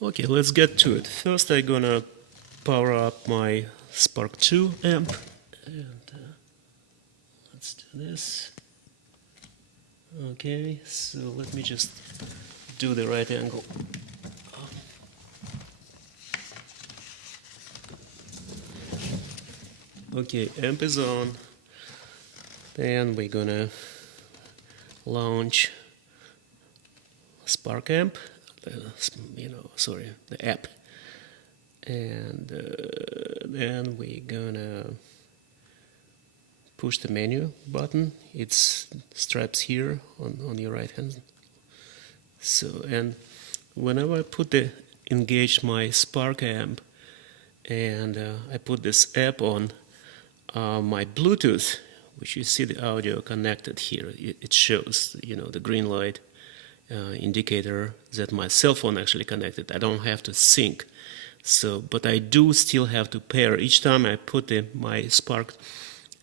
Okay, let's get to it. First I'm gonna power up my Spark 2 amp, and let's do this. Okay, so let me just do the right angle. Okay, amp is on. Then we're gonna launch Spark amp, the app, and then we're gonna push the menu button. It's straps here on your right hand. So, and whenever I engage my Spark amp, and I put this app on my Bluetooth, which you see the audio connected here, it shows, the green light indicator that my cell phone actually connected. I don't have to sync. So, but I do still have to pair. Each time I put my Spark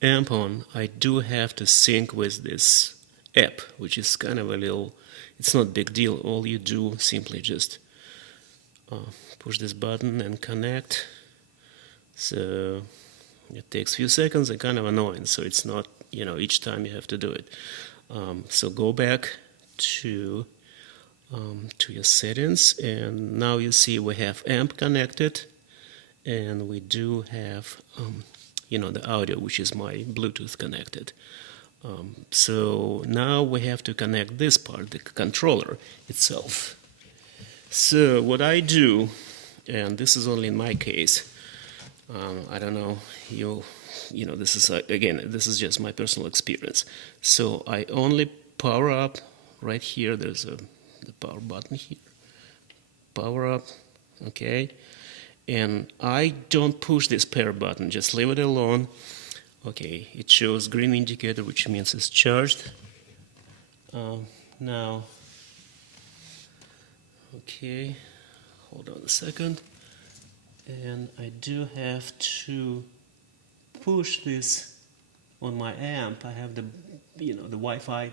amp on, I do have to sync with this app, which is kind of it's not a big deal. All you do simply just push this button and connect. So it takes a few seconds and kind of annoying. So it's not, each time you have to do it. So go back to your settings, and now you see we have amp connected, and we do have the audio, which is my Bluetooth connected. So now we have to connect this part, the controller itself. So what I do, and this is only in my case, I don't know, this is again, this is just my personal experience. So I only power up right here. There's the power button here. Power up, okay. And I don't push this pair button, just leave it alone. Okay, it shows green indicator, which means it's charged. Now, okay, hold on a second. And I do have to push this on my amp. I have the Wi-Fi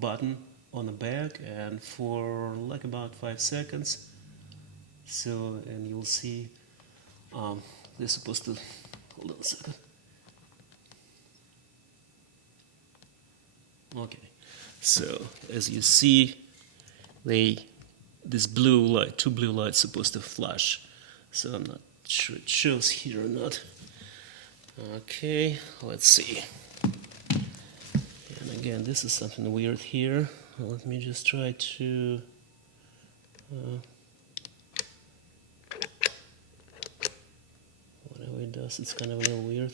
button on the back, and for like about 5 seconds. So, and you'll see they're supposed to, hold on a second. Okay, so as you see, this blue light, two blue lights supposed to flash. So I'm not sure it shows here or not. Okay, let's see. And again, this is something weird here. Let me just try to whatever it does, it's kind of a little weird.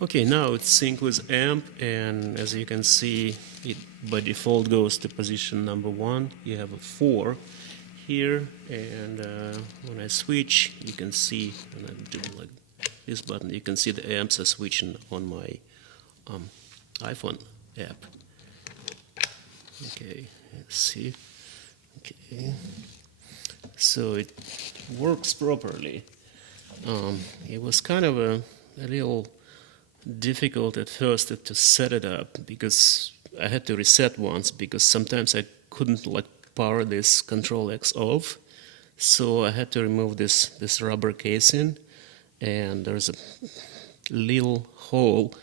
Okay, now it's synced with amp, and as you can see, it by default goes to position number 1. You have a 4 here, and when I switch, you can see, when I'm doing like this button, you can see the amps are switching on my iPhone app. Okay, let's see. Okay, so it works properly. It was kind of a little difficult at first to set it up, because I had to reset once, because sometimes I couldn't power this Control X off, so I had to remove this rubber casing, and there's a little hole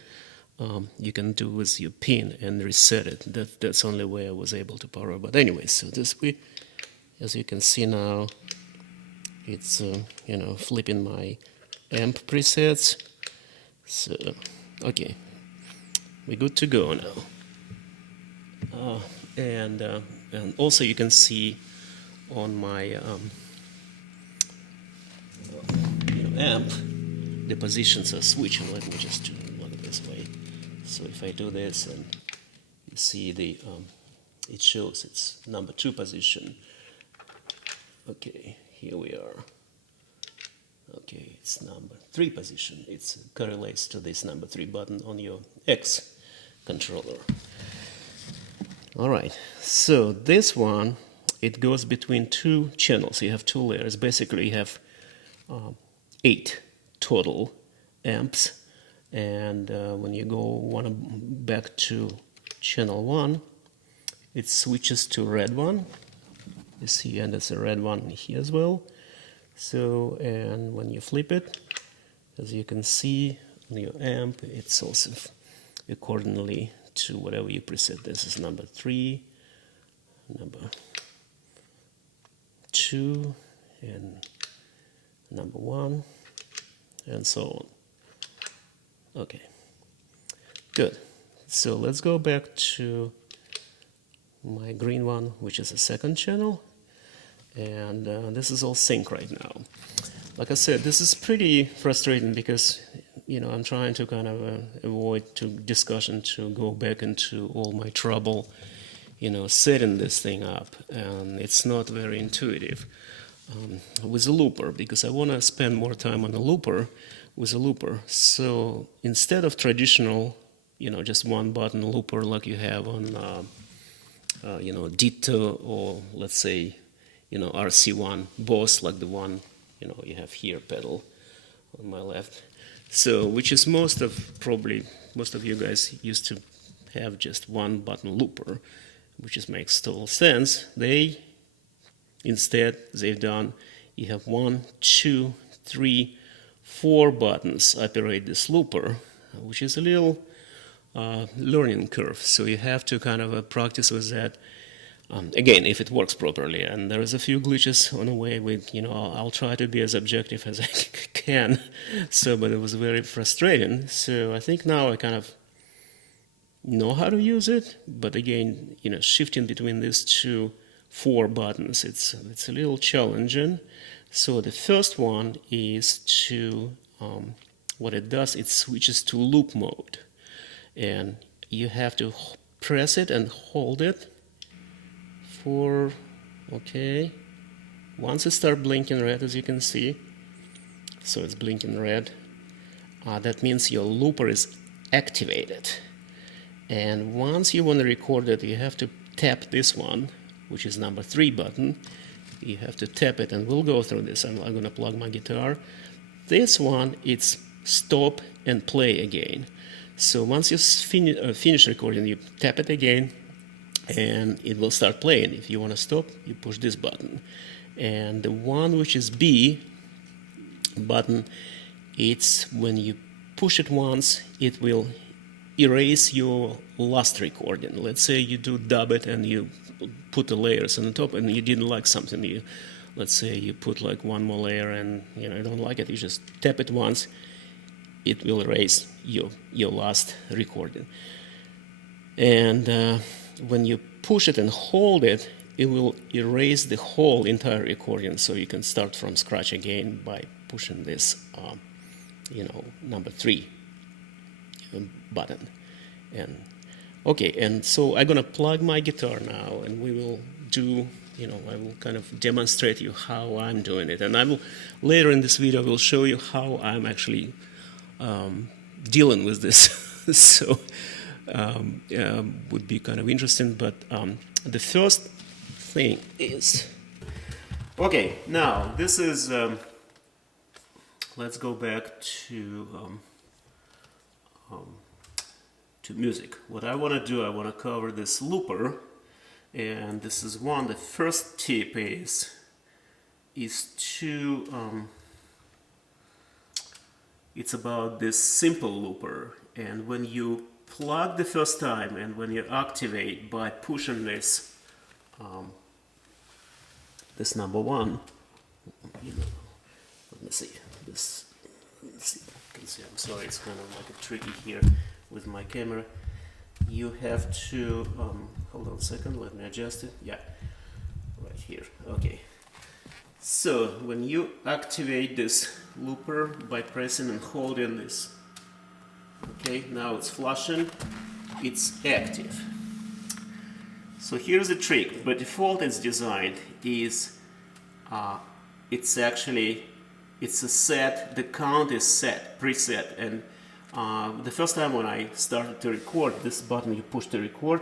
you can do with your pin and reset it. That's the only way I was able to power. But anyway, so this way, as you can see now, it's flipping my amp presets. So okay, we're good to go now. And also you can see on my amp, the positions are switching. Let me just do it this way. So if I do this, and you see it shows it's number 2 position. Okay, here we are. Okay, it's number 3 position. It correlates to this number 3 button on your X controller. Alright, so this one, it goes between 2 channels. You have 2 layers. Basically, you have 8 total amps. And when you go back to channel 1, it switches to red one. You see, and there's a red one here as well. So, and when you flip it, as you can see on your amp, it's also accordingly to whatever you preset. This is number 3, number 2, and number 1, and so on. Okay, good. So let's go back to my green one, which is a second channel, and this is all sync right now. Like I said, this is pretty frustrating because, you know, I'm trying to kind of avoid discussion to go back into all my trouble, you know, setting this thing up, and it's not very intuitive with a looper, because I want to spend more time on a looper with a looper. So instead of traditional, you know, just one button looper like you have on you know, Ditto, or let's say, you know, RC1 Boss, like the one, you know, you have here pedal on my left. So, which is probably most of you guys used to have just one button looper, which makes total sense. Instead, they've done, you have 1, 2, 3, 4 buttons operate this looper, which is a little learning curve. So you have to kind of practice with that. Again, if it works properly, and there's a few glitches on the way with, you know, I'll try to be as objective as I can. So, but it was very frustrating. So I think now I kind of know how to use it, but again, you know, shifting between these 4 buttons, it's a little challenging. So the first one is to, what it does, it switches to loop mode, and you have to press it and hold it for, okay, once it starts blinking red, as you can see, so it's blinking red, that means your looper is activated. And once you want to record it, you have to tap this one, which is number 3 button. You have to tap it, and we'll go through this. I'm going to plug my guitar. This one, it's stop and play again. So once you finish recording, you tap it again, and it will start playing. If you want to stop, you push this button. And the one which is B button, it's when you push it once, it will erase your last recording. Let's say you do dub it and you put the layers on the top and you didn't like something. Let's say you put like one more layer and, you know, you don't like it, you just tap it once, it will erase your last recording. And when you push it and hold it, it will erase the whole entire recording, so you can start from scratch again by pushing this, you know, number 3 button. And okay, and so I'm gonna plug my guitar now, and we will do, you know, I will kind of demonstrate you how I'm doing it, and I will later in this video will show you how I'm actually dealing with this. So would be kind of interesting, but the first thing is, okay, now this is let's go back to music. What I want to do, I want to cover this looper, and this is one. The first tip is to it's about this simple looper, and when you plug the first time and when you activate by pushing this this number 1, you know, let me see this. Let's see, you can see, I'm sorry, it's kind of like a tricky here with my camera. You have to hold on a second, let me adjust it. Yeah, right here. Okay, so when you activate this looper by pressing and holding this, okay, now it's flashing, it's active. So here's the trick. By default, it's designed is it's actually, it's a set, the count is set, preset, and the first time when I started to record, this button you push to record,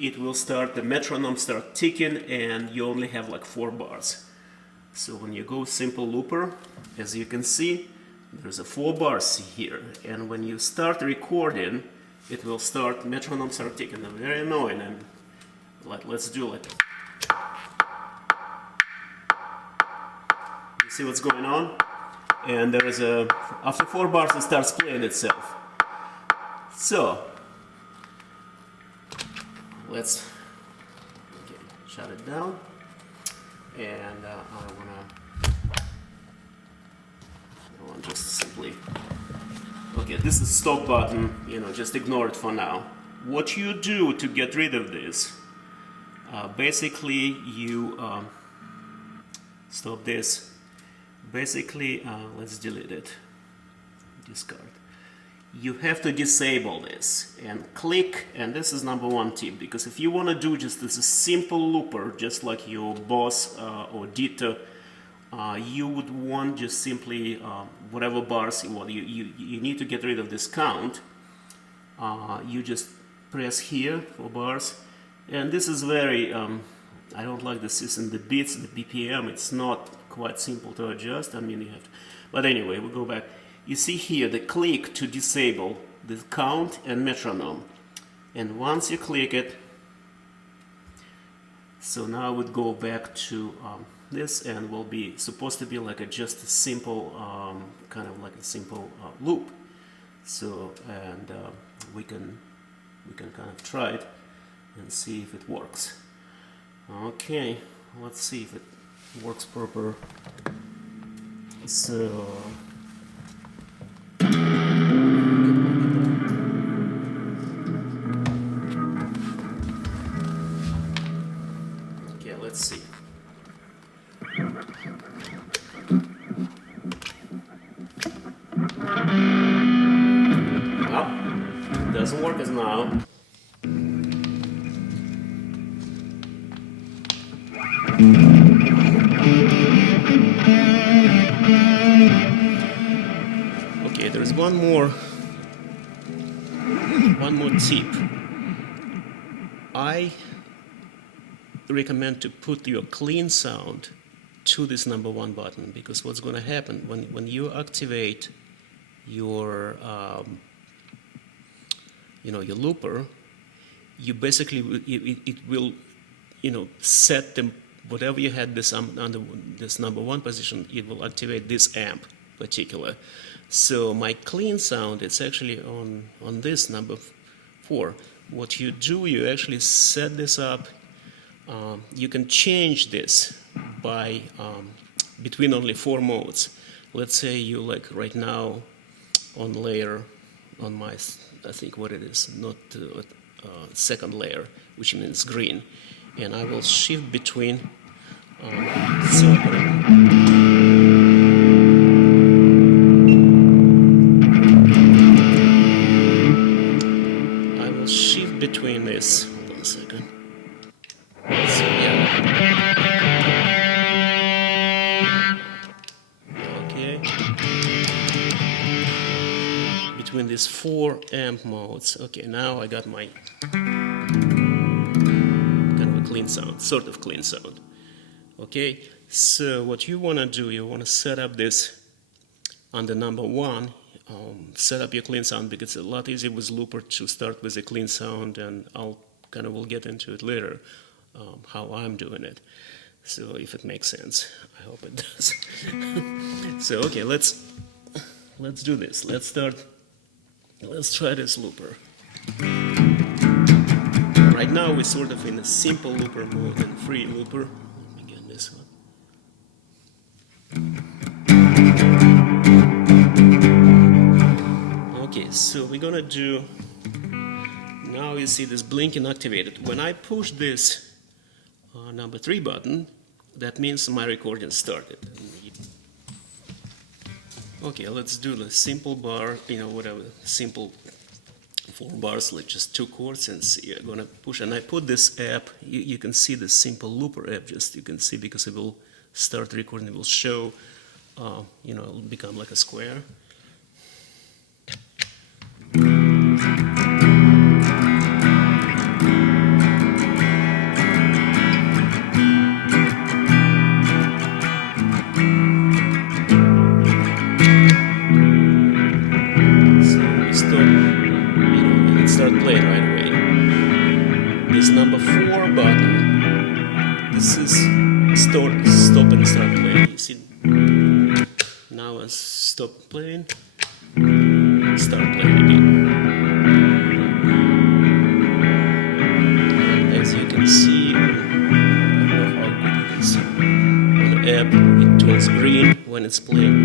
it will start, the metronome start ticking, and you only have like 4 bars. So when you go simple looper, as you can see, there's a 4 bars here, and when you start recording, it will start, metronome start ticking. They're very annoying, and let's do it. You see what's going on? And there is a, after 4 bars it starts playing itself. So let's shut it down, and I want just simply, okay, this is stop button, you know, just ignore it for now. What you do to get rid of this, basically you stop this. Basically, let's delete it, discard. You have to disable this and click, and this is number 1 tip, because if you want to do just this simple looper, just like your Boss or Ditto, you would want just simply whatever bars you want. You need to get rid of this count. You just press here for bars, and this is very, I don't like the system, the beats, the BPM, it's not quite simple to adjust. I mean, you have to, but anyway, we'll go back. You see here the click to disable the count and metronome, and once you click it, so now we'd go back to this, and will be supposed to be like just a simple kind of like a simple loop. So, and we can kind of try it and see if it works. Okay, let's see if it works proper. So okay, let's see. Well, it doesn't work as now. Okay, there's one more tip. I recommend to put your clean sound to this number 1 button, because what's going to happen when you activate your you know, your looper, you basically it will, you know, set them, whatever you had this under this number 1 position, it will activate this amp particular. So my clean sound, it's actually on this number 4. What you do, you actually set this up. You can change this by between only 4 modes. Let's say you like right now on layer, on my, I think what it is, not second layer, which means green, and I will shift between between this. Hold on a second. So yeah. Okay. Between these 4 amp modes. Okay, now I got my kind of a clean sound, sort of clean sound. Okay, so what you want to do, you want to set up this under number 1. Set up your clean sound, because it's a lot easier with looper to start with a clean sound, and I'll kind of will get into it later, how I'm doing it. So if it makes sense, I hope it does. So okay, let's do this. Let's try this looper. Right now we're sort of in a simple looper mode and free looper. Let me get this one. Okay, so we're gonna do, now you see this blinking activated. When I push this number 3 button, that means my recording started. Okay, let's do the simple bar, you know, whatever, simple 4 bars, like just 2 chords, and see, I'm gonna push, and I put this app, you can see the simple looper app, just you can see, because it will start recording, it will show, you know, it'll become like a square. Start playing right away. this number 4 button. This is stop and start playing. You see, now I stop playing, start playing again. And as you can see, I don't know how good you can see, on the app it turns green when it's playing.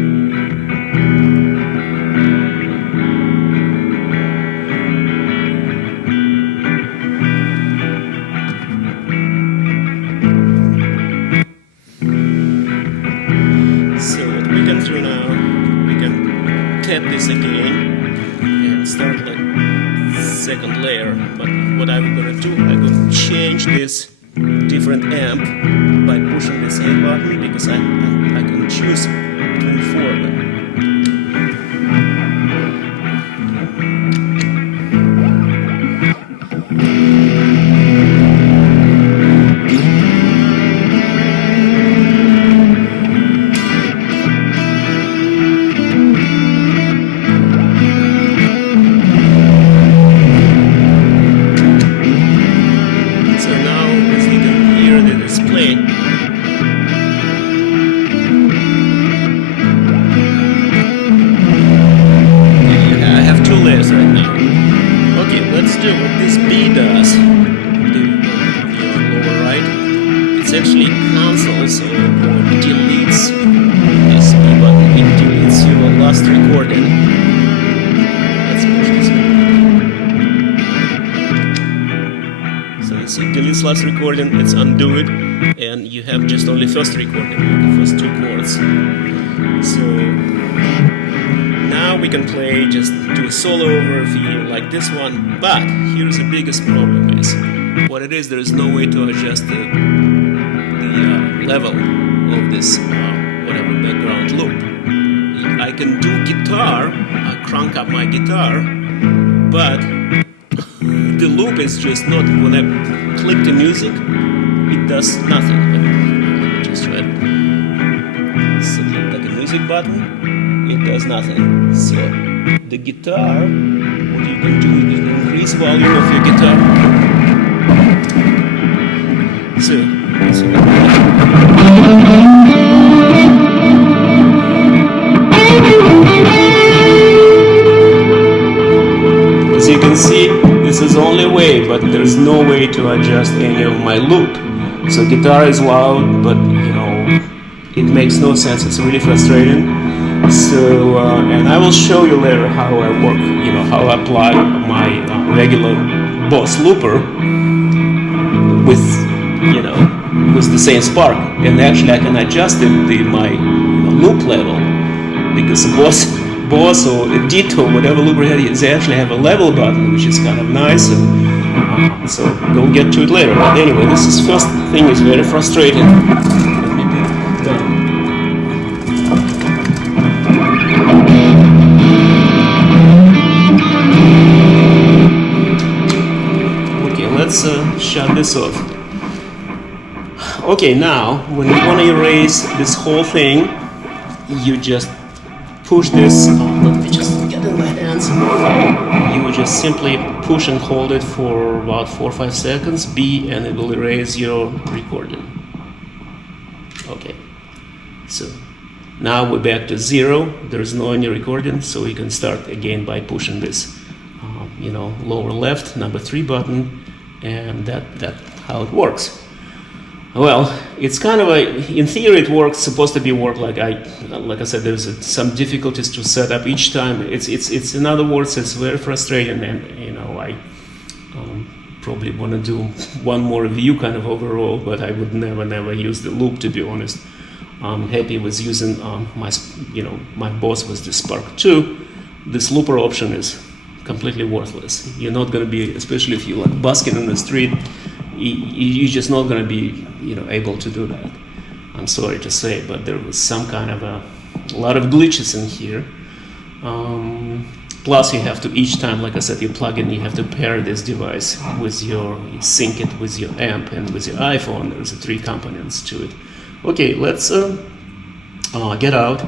Tap this again and start like second layer, but what I'm gonna do, I'm gonna change this different amp by pushing this A button, because I can choose between 4 of them. Actually cancels or deletes this B button. It deletes your last recording. Let's push this one. So you see, deletes last recording, it's undo it, and you have just only first recording, the first 2 chords. So now we can play, just do a solo over a feel like this one, but here's the biggest problem is, what it is, there is no way to adjust the level of this whatever background loop. I can do guitar, I crank up my guitar, but the loop is just not, when I click the music, it does nothing. Let me just try it. So like a music button, it does nothing. So the guitar, what you can do is increase volume of your guitar. So as you can see, this is the only way, but there's no way to adjust any of my loop. So guitar is loud, but you know, it makes no sense. It's really frustrating. So, and I will show you later how I work, you know, how I apply my regular Boss looper with, you know, with the same spark, and actually I can adjust my loop level, because the Boss or the Ditto, whatever looper they actually have a level button, which is kind of nice, and so we'll get to it later. But anyway, this is first thing is very frustrating. Okay, let's shut this off. Okay, now when you want to erase this whole thing, you just push this. Let me just get in my hands. You would just simply push and hold it for about 4 or 5 seconds, B, and it will erase your recording. Okay, so now we're back to 0. There is no any recording, so you can start again by pushing this, you know, lower left number 3 button, and that's how it works. Well, it's kind of in theory it works, supposed to be work like I said, there's some difficulties to set up each time. It's in other words, it's very frustrating, and you know, I probably want to do one more review kind of overall, but I would never use the loop, to be honest. I'm happy with using my Boss with the Spark 2. This looper option is completely worthless. You're not going to be, especially if you're like busking in the street, you're just not going to be, you know, able to do that. I'm sorry to say, but there was some kind of a lot of glitches in here. Plus, you have to, each time, like I said, you plug in, you have to pair this device with you sync it with your amp and with your iPhone. There's 3 components to it. Okay, let's get out.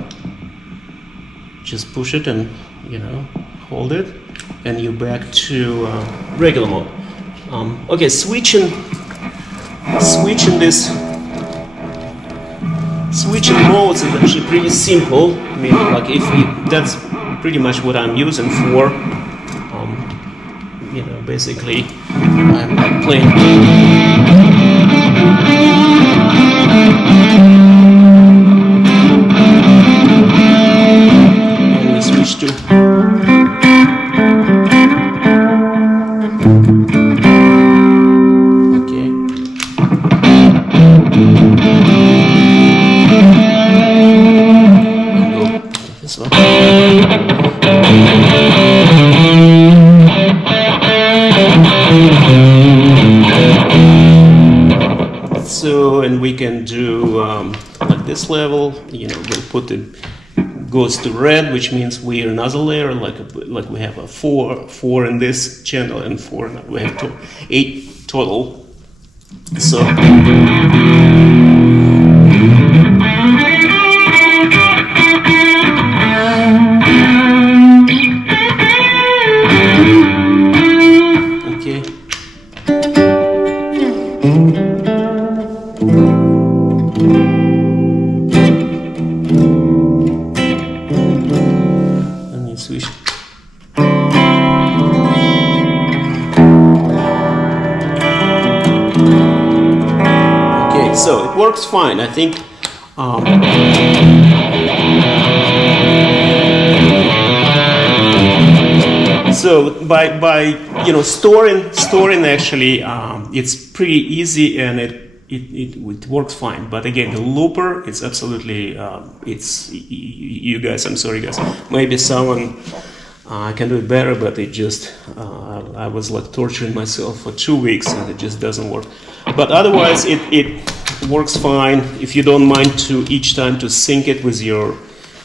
Just push it and, you know, hold it, and you're back to regular mode. Okay, switching modes is actually pretty simple. I mean, like that's pretty much what I'm using for. You know, basically, I'm playing. And we switch to. Okay. And go this one. So, and we can do like this level, you know, we'll put it, goes to red, which means we're another layer, like we have a four in this channel and four, we have 8 total. So. Okay. And you switch. Okay, so it works fine. I think. So by you know storing actually it's pretty easy and it works fine. But again, the looper it's absolutely it's you guys. I'm sorry guys. Maybe someone can do it better, but it just I was like torturing myself for 2 weeks and it just doesn't work. But otherwise it works fine if you don't mind to each time to sync it with your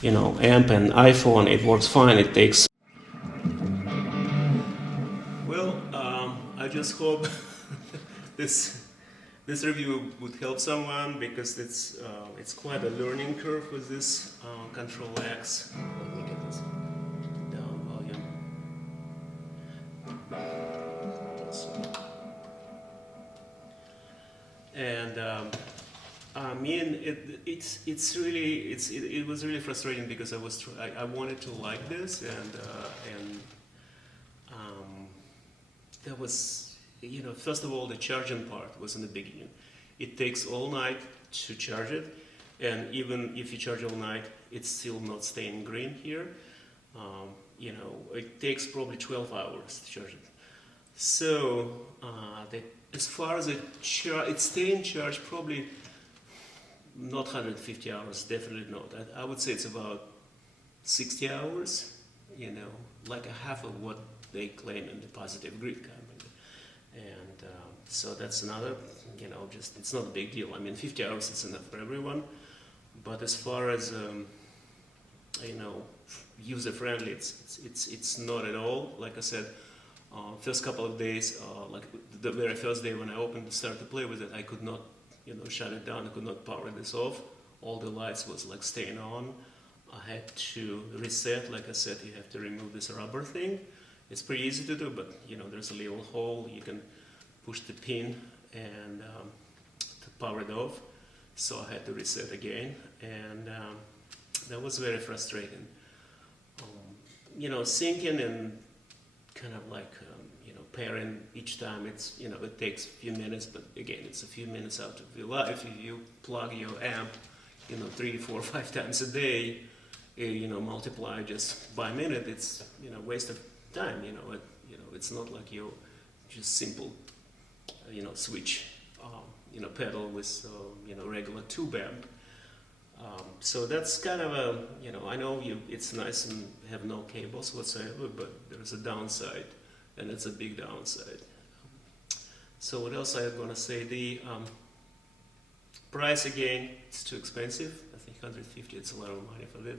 amp and iPhone. It works fine. It takes. Well, I just hope this review would help someone because it's quite a learning curve with this Control X. Let me get this down volume. And I mean, it was really frustrating because I wanted to like this and that was, first of all, the charging part was in the beginning. It takes all night to charge it, and even if you charge all night, it's still not staying green here. It takes probably 12 hours to charge it. So as far as it's staying charged probably not 150 hours, definitely not. I would say it's about 60 hours, like a half of what they claim in the Positive Grid company. And so that's another, it's not a big deal. I mean, 50 hours is enough for everyone. But as far as, user-friendly, it's not at all. Like I said, first couple of days, like the very first day when I started to play with it, I could not, shut it down. I could not power this off. All the lights was like staying on. I had to reset. Like I said, you have to remove this rubber thing. It's pretty easy to do, but there's a little hole. You can push the pin and to power it off. So I had to reset again, and that was very frustrating. Syncing and kind of like pairing each time. It's it takes a few minutes, but again, it's a few minutes out of your life. If you plug your amp, 3, 4, 5 times a day, multiply just by minute. It's waste of time. It's not like you just simple switch pedal with regular tube amp. So that's kind of a I know it's nice and have no cables whatsoever, but there's a downside, and it's a big downside. So what else I'm gonna say? The price again, it's too expensive. I think 150. It's a lot of money for that.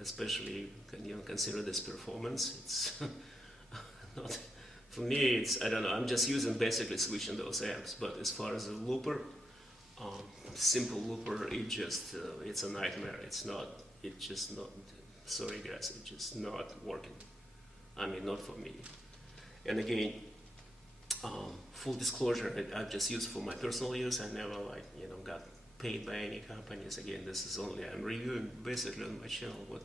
Especially consider this performance. It's not for me. I don't know. I'm just basically switching those amps. But as far as a looper, simple looper, it's a nightmare. It's just not. Sorry guys, it's just not working. I mean, not for me. And again, full disclosure, I've just used for my personal use. I never got paid by any companies. Again, this is only, I'm reviewing basically on my channel what,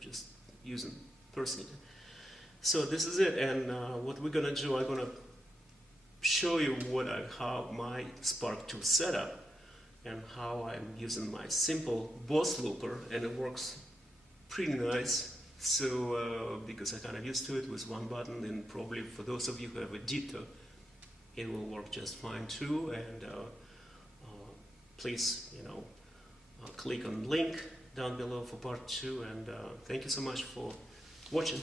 just using personally. So this is it, and what we're gonna do, I'm gonna show you how my Spark 2 setup and how I'm using my simple Boss looper, and it works pretty nice. So because I kind of used to it with one button, and probably for those of you who have a Ditto, it will work just fine too. And please, click on the link down below for part 2, and thank you so much for watching.